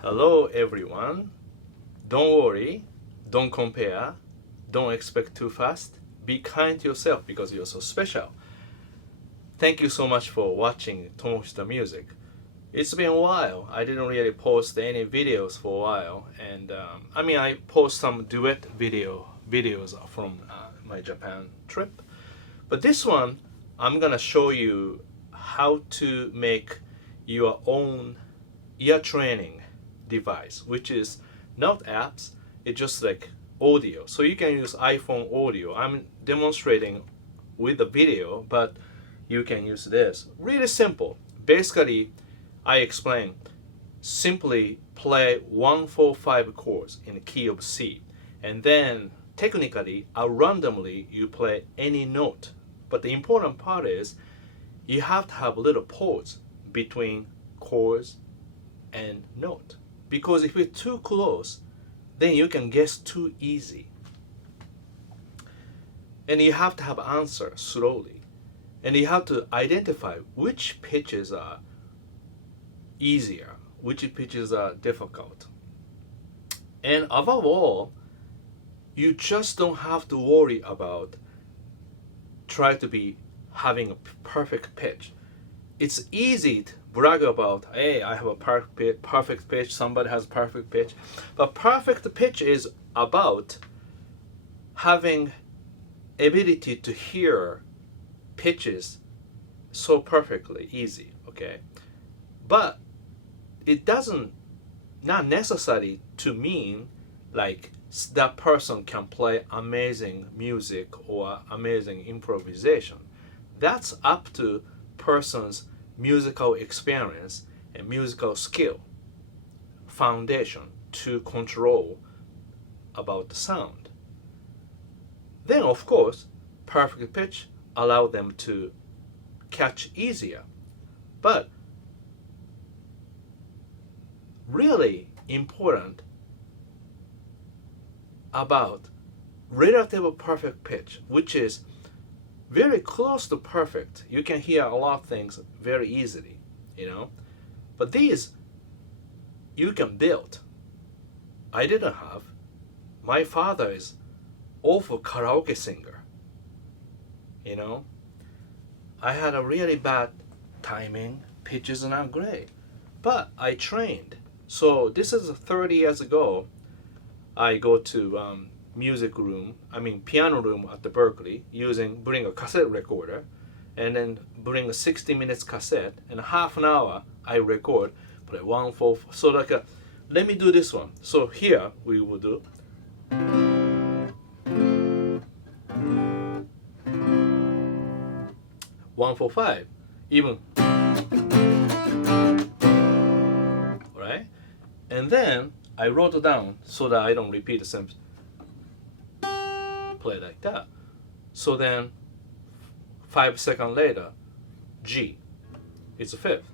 Hello everyone. Don't worry, don't compare, don't expect too fast. Be kind to yourself because you're so special. Thank you so much for watching Tomo Music. It's been a while. I didn't really post any videos for a while, and I post some duet videos from my Japan trip. But this one, I'm gonna show you how to make your own ear training device, which is not apps, it's just like audio. So you can use iPhone audio. I'm demonstrating with the video, but you can use this. Really simple. Basically, I explain, simply play 1-4-5 chords in the key of C, and then technically, randomly, you play any note. But the important part is you have to have a little pause between chords and note. Because if it's too close, then you can guess too easy. And you have to have answer slowly. And you have to identify which pitches are easier, which pitches are difficult. And above all, you just don't have to worry about try to be having a perfect pitch. It's easy to brag about, hey, I have a perfect pitch, somebody has perfect pitch. But perfect pitch is about having ability to hear pitches so perfectly easy, okay? But it doesn't, not necessary to mean like that person can play amazing music or amazing improvisation. That's up to person's musical experience and musical skill foundation to control about the sound. Then of course, perfect pitch allow them to catch easier. But really important about relative perfect pitch, which is very close to perfect. You can hear a lot of things very easily, But these you can build. I didn't have. My father is awful karaoke singer. I had a really bad timing. Pitches are not great. But I trained. So this is 30 years ago. I go to piano room at the Berkeley, bring a cassette recorder, and then bring a 60 minutes cassette, and half an hour I record, play 1-4. So let me do this one. So here we will do 1-4-5, even, right? And then I wrote it down so that I don't repeat the same. Play like that. So then 5 seconds later, G. It's a fifth.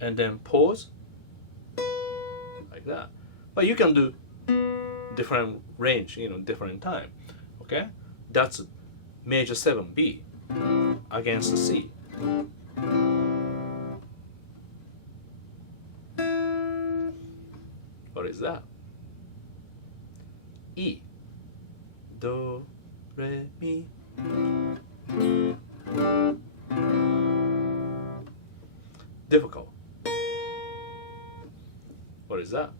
And then pause like that. But you can do different range, different time. Okay? That's major 7 B against the C. What is that? E. Do, re, mi. Difficult. What is that?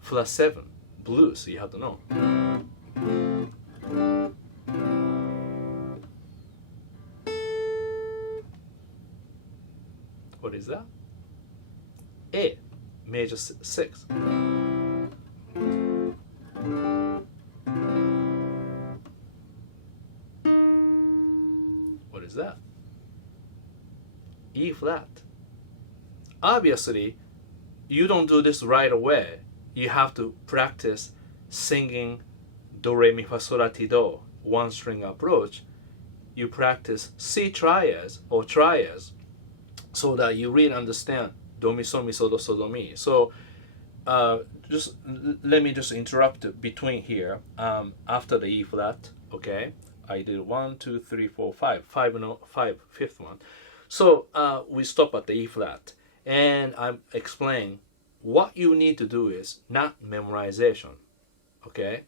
Flat 7. Blues, you have to know. What is that? A. Major 6. What is that? E flat. Obviously, you don't do this right away. You have to practice singing do, re, mi, fa, sol, la, ti, do, one string approach. You practice C triads or triads so that you really understand do, mi, sol, do, mi. So let me just interrupt between here after the E flat, okay? I did 1, 2, 3, 4, 5, 5, no, 5, fifth one. So we stop at the E flat, and I'm explaining what you need to do is not memorization, okay?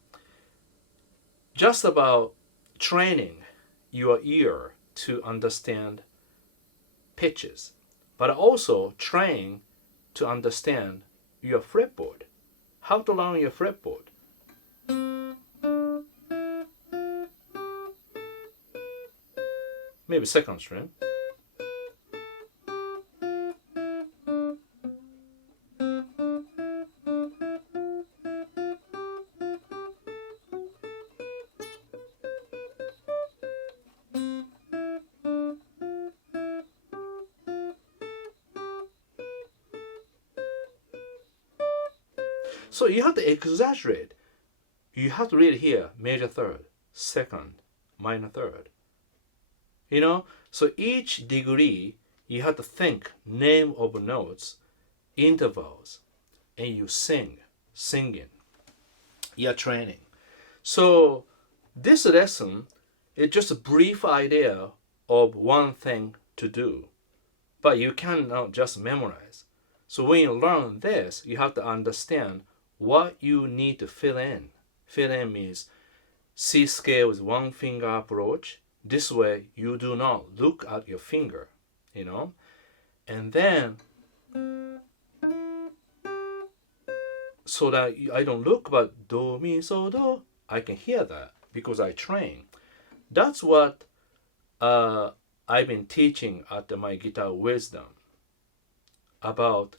Just about training your ear to understand pitches, but also train to understand your fretboard. How to learn your fretboard. Maybe second string. So you have to exaggerate. You have to read here major third, second, minor third. You know, so each degree you have to think name of notes, intervals, and you singing. You're training. So this lesson is just a brief idea of one thing to do, but you cannot just memorize. So when you learn this, you have to understand what you need to fill in. Fill in means C scale with one finger approach. This way you do not look at your finger, you know. And then, so that I don't look, but do, mi, so, do, I can hear that because I train. That's what I've been teaching at my Guitar Wisdom about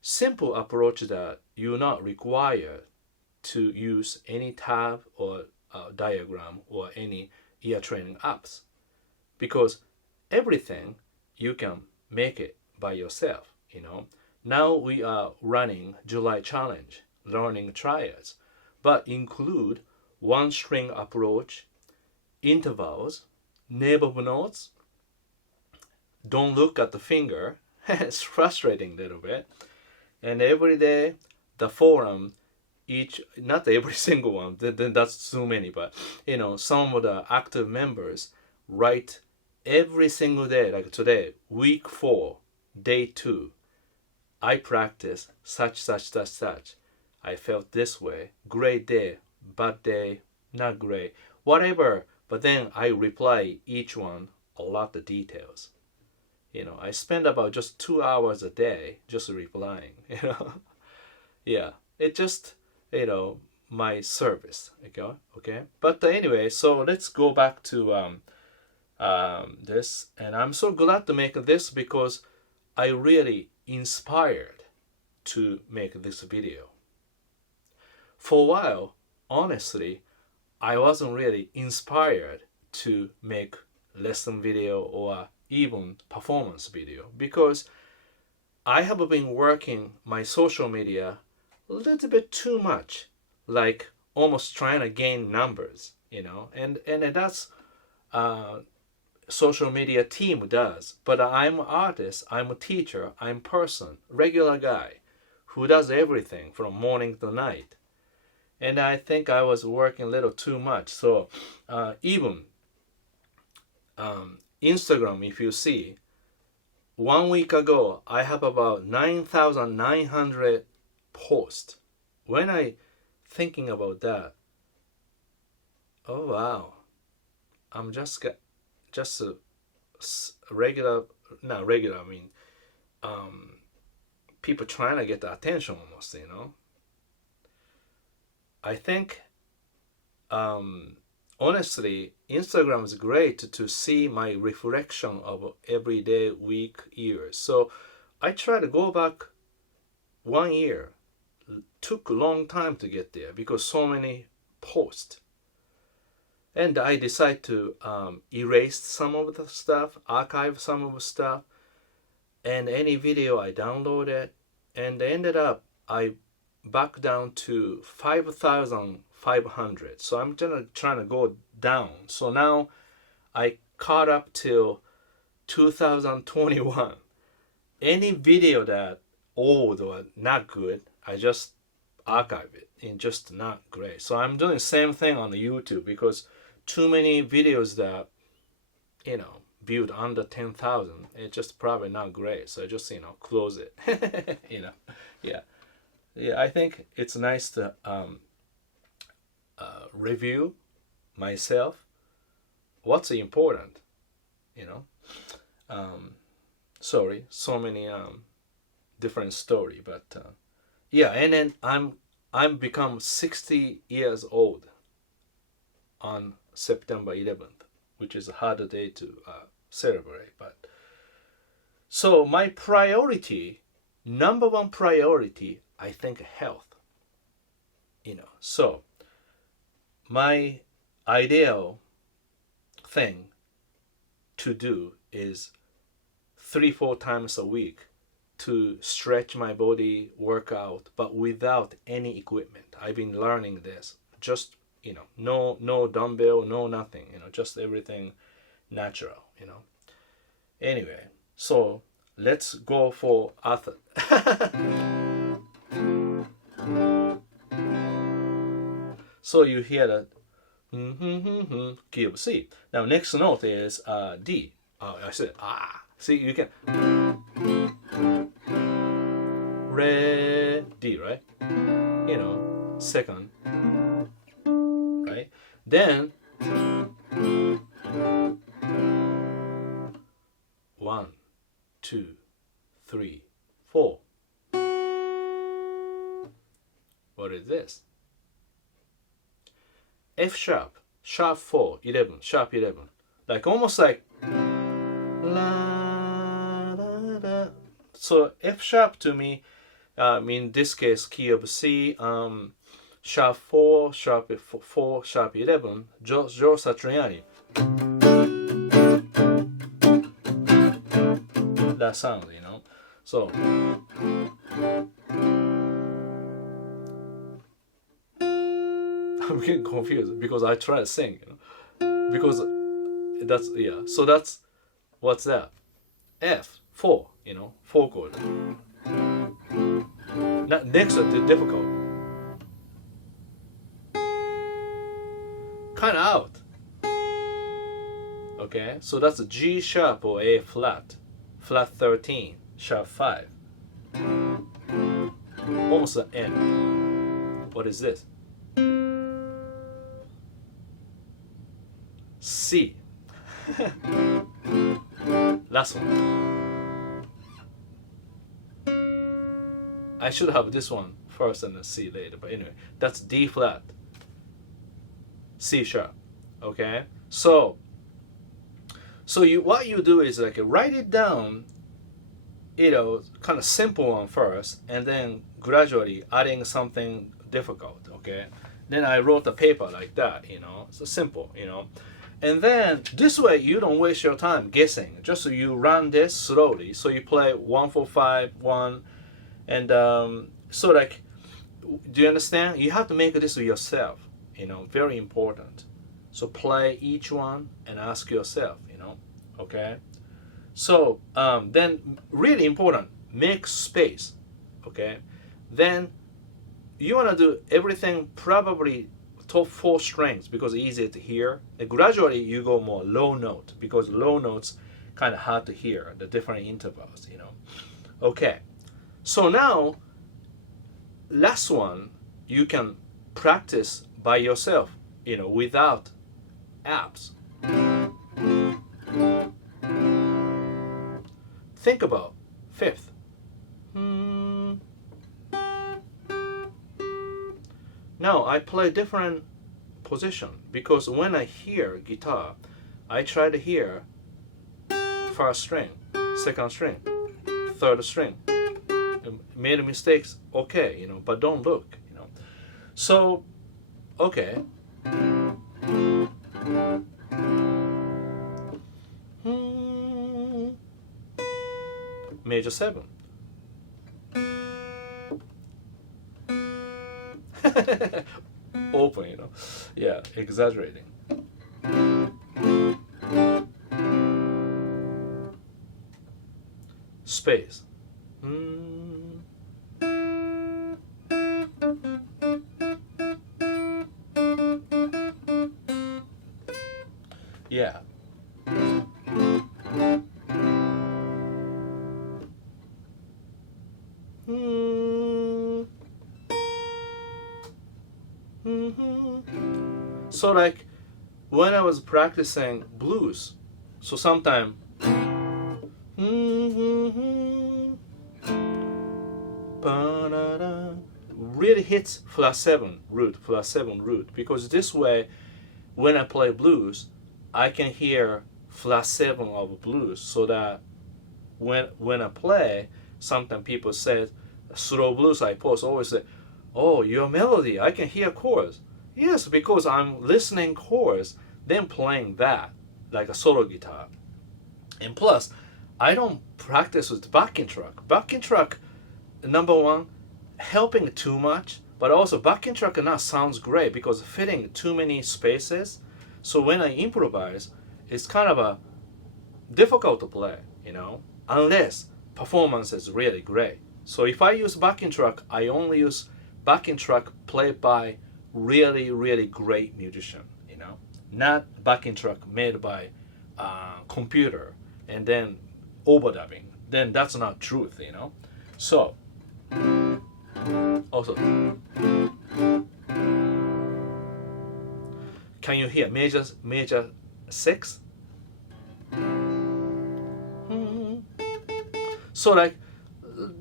simple approach that you're not required to use any tab or diagram or any ear training apps, because everything you can make it by yourself, you know. Now we are running July challenge, learning triads, but include one string approach, intervals, name of notes, don't look at the finger. It's frustrating a little bit. And every day, the forum, not every single one, that's too many, but you know, some of the active members write every single day, like today, week 4, day 2, I practice such. I felt this way, great day, bad day, not great, whatever. But then I reply each one a lot of details. You know, I spend about just 2 hours a day just replying, you know. Yeah, it just, you know, my service, okay. But anyway, so let's go back to this. And I'm so glad to make this because I really inspired to make this video. For a while, honestly, I wasn't really inspired to make lesson video or even performance video because I have been working my social media a little bit too much, like almost trying to gain numbers, you know, and that's social media team does. But I'm an artist, I'm a teacher, I'm a person, regular guy who does everything from morning to night. And I think I was working a little too much. So even Instagram, if you see, 1 week ago, I have about 9,900 posts. When I thinking about that, oh wow, I'm just a regular, not regular, I mean, people trying to get the attention almost, you know. I think, honestly, Instagram is great to see my reflection of everyday, week, years. So I try to go back 1 year. Took a long time to get there because so many posts. And I decided to erase some of the stuff, archive some of the stuff, and any video I downloaded, and ended up I back down to 5,500. So I'm trying to go down. So now I caught up till 2021. Any video that old or not good, I just archive it and just not great. So I'm doing the same thing on the YouTube because too many videos that, viewed under 10,000. It's just probably not great. So just, close it. Yeah. Yeah, I think it's nice to review myself. What's important, sorry, so many different story, but yeah, and then I'm become 60 years old on September 11th, which is a hard day to celebrate. But so my priority, number one priority, I think health. So my ideal thing to do is 3-4 times a week to stretch my body, work out, but without any equipment. I've been learning this. Just, no dumbbell, no nothing, just everything natural, Anyway, so let's go for athlete. So you hear that key of C. Now next note is D. Oh, I said See, you can re D, right? Second, right? Then 1, 2, 3, 4. What is this? F sharp, sharp 4, 11, sharp 11. Like almost like la, da, da. So F sharp to me, in this case, key of C, sharp 4, sharp 4, sharp 11, Gio Satriani. That sound, So I'm getting confused because I try to sing, because that's, so that's, what's that? F, 4, 4 chord. Now, next are difficult. Kind of out. Okay, so that's a G sharp or A flat, flat 13, sharp 5. Almost an N. What is this? C. Last one. I should have this one first and then C later, but anyway, that's D flat, C sharp. Okay, so what you do is like write it down, kind of simple one first, and then gradually adding something difficult. Okay, then I wrote a paper like that. So simple. And then this way you don't waste your time guessing. Just so you run this slowly. So you play 1 4 5 1, and so like, do you understand? You have to make this yourself. Very important. So play each one and ask yourself. Okay. So then really important, make space. Okay. Then you wanna do everything probably top 4 strings because it's easier to hear. And gradually you go more low note because low notes kind of hard to hear, the different intervals, Okay, so now last one you can practice by yourself, without apps. Think about 5th. Now I play different position because when I hear guitar, I try to hear first string, second string, third string. Made mistakes, okay, but don't look, So, okay. Major 7. Open, yeah, exaggerating. Space. So like when I was practicing blues, so sometimes really hits flat 7 root, because this way when I play blues I can hear flat 7 of blues, so that when I play, sometimes people say slow blues I post always say, oh, your melody, I can hear chords. Yes, because I'm listening chords, then playing that like a solo guitar. And plus, I don't practice with backing track. Backing track, number one, helping too much, but also backing track now sounds great because fitting too many spaces. So when I improvise, it's kind of a difficult to play, unless performance is really great. So if I use backing track, I only use backing track played by really, really great musician, not backing track made by computer and then overdubbing. Then that's not truth, So also, can you hear major 6? So like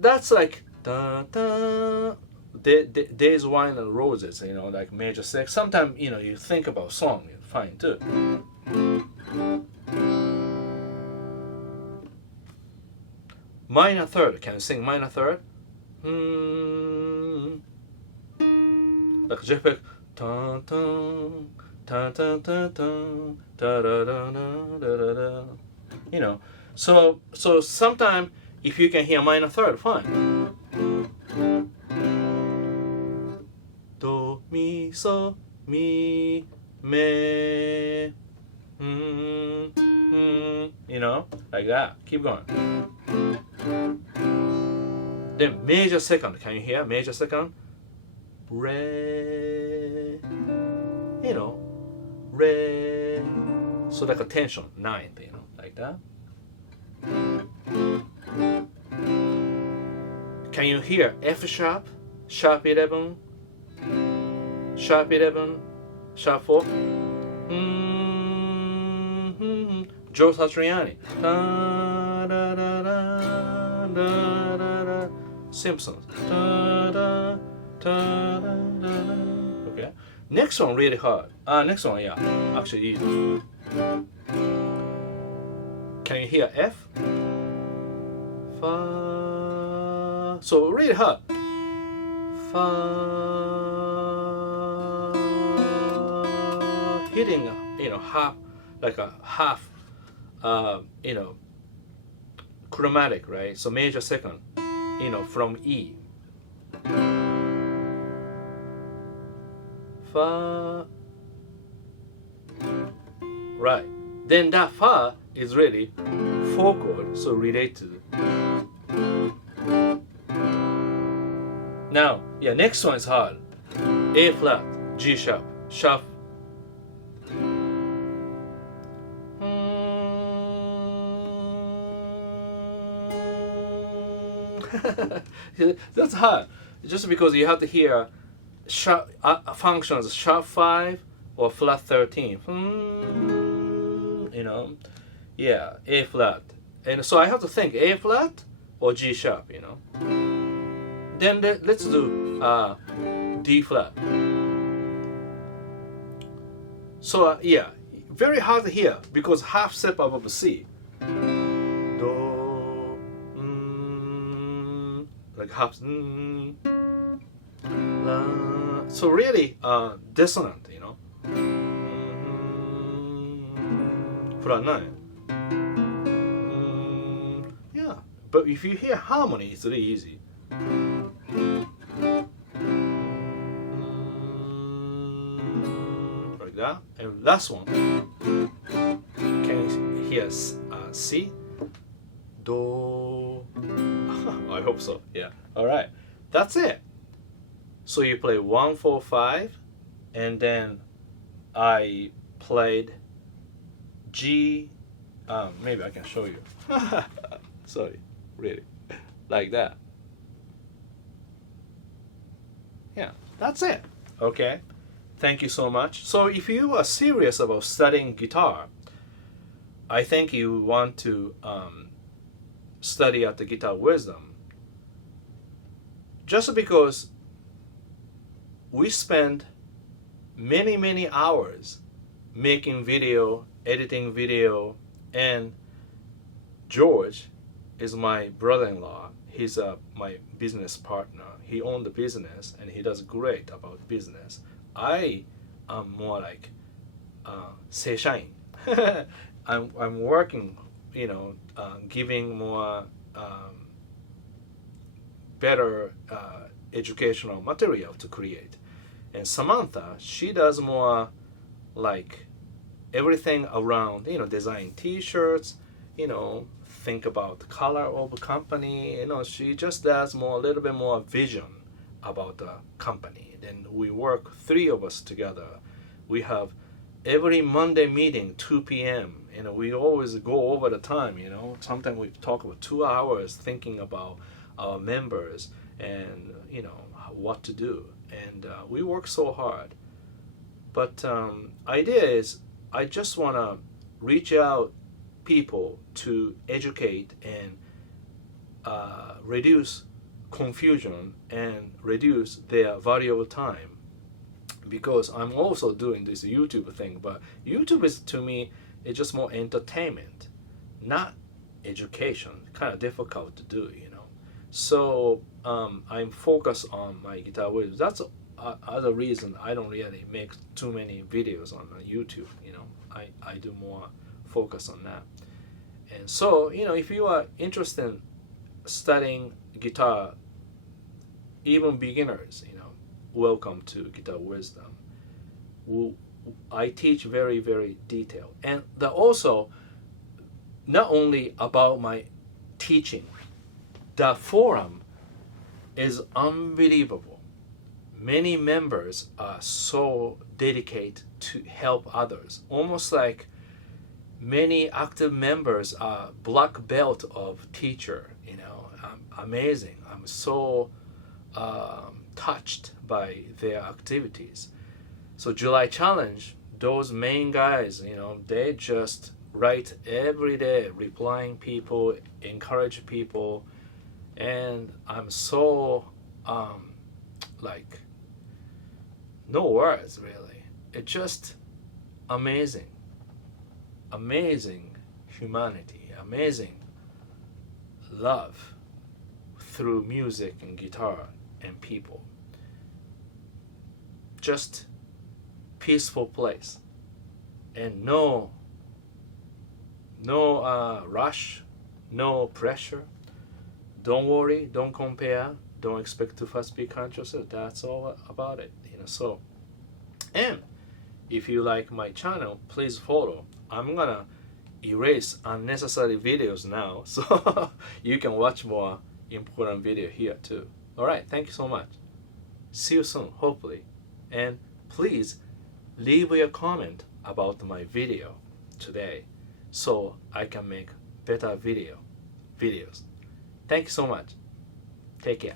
that's like da, da, Days, Wine and Roses, like major 6. Sometimes you think about song, fine too. Minor third, can you sing minor third? Like Jeff Beck, dun, dun, dun, dun, dun, dun, da, da, da, da, da, da. So sometimes if you can hear minor third, fine. Do, mi, so, mi, me, like that. Keep going. Then major second, can you hear major second? Re, re. So like a tension, 9th, like that. Can you hear F sharp, sharp 11, sharp 11, sharp 4? Joe Satriani. Da, da, da, da, da, da, da. Simpsons. Da, da, da, da, da. Okay. Next one really hard. Next one, yeah, actually easy. Can you hear F? Fa. So really hard. Fa. Hitting, half, like a half, chromatic, right? So major second, from E. Fa. Right. Then that fa is really 4 chord, so related. Now, yeah, next one is hard. A flat, G sharp, sharp. That's hard, just because you have to hear sharp functions, sharp 5 or flat 13. Yeah, A flat, and so I have to think A flat or G sharp. Then let's do D flat. So yeah, very hard to hear because half step above C. Do, like half. La. So really dissonant, Flat 9. Yeah, but if you hear harmony, it's really easy. Like that. And last one. Can you hear C? Do. I hope so. Yeah. All right. That's it. So you play 1, 4, 5, and then I played G. Maybe I can show you. Sorry, really, like that. Yeah, that's it. Okay, thank you so much. So if you are serious about studying guitar, I think you want to study at the Guitar Wisdom. Just because we spend many hours making video, editing video, and George is my brother-in-law. He's my business partner. He owns the business and he does great about business. I am more like seishain. I'm working, giving more better educational material to create. And Samantha, she does more like everything around, design T-shirts, think about the color of the company. She just does a little bit more vision about the company. Then we work, three of us together. We have every Monday meeting, 2 p.m. We always go over the time. Sometimes we talk about 2 hours thinking about our members and what to do. And we work so hard. But idea is, I just want to reach out people to educate and reduce confusion and reduce their valuable time, because I'm also doing this YouTube thing, but YouTube is, to me, it's just more entertainment, not education. Kind of difficult to do. So I'm focused on my guitar wisdom. That's other reason I don't really make too many videos on YouTube. I do more focus on that. And so, if you are interested in studying guitar, even beginners, welcome to Guitar Wisdom. I teach very detailed. And also, not only about my teaching, the forum is unbelievable. Many members are so dedicated to help others. Almost like many active members are black belt of teacher. Amazing. I'm so touched by their activities. So July challenge, those main guys, they just write every day, replying people, encourage people, and I'm so no words really. It's just amazing humanity, amazing love through music and guitar and people. Just peaceful place, and no rush, no pressure. Don't worry, don't compare, don't expect to first be conscious. That's all about it. So, and if you like my channel, please follow. I'm gonna erase unnecessary videos now, so you can watch more important video here too. All right, thank you so much. See you soon, hopefully. And please leave your comment about my video today, so I can make better videos. Thank you so much. Take care.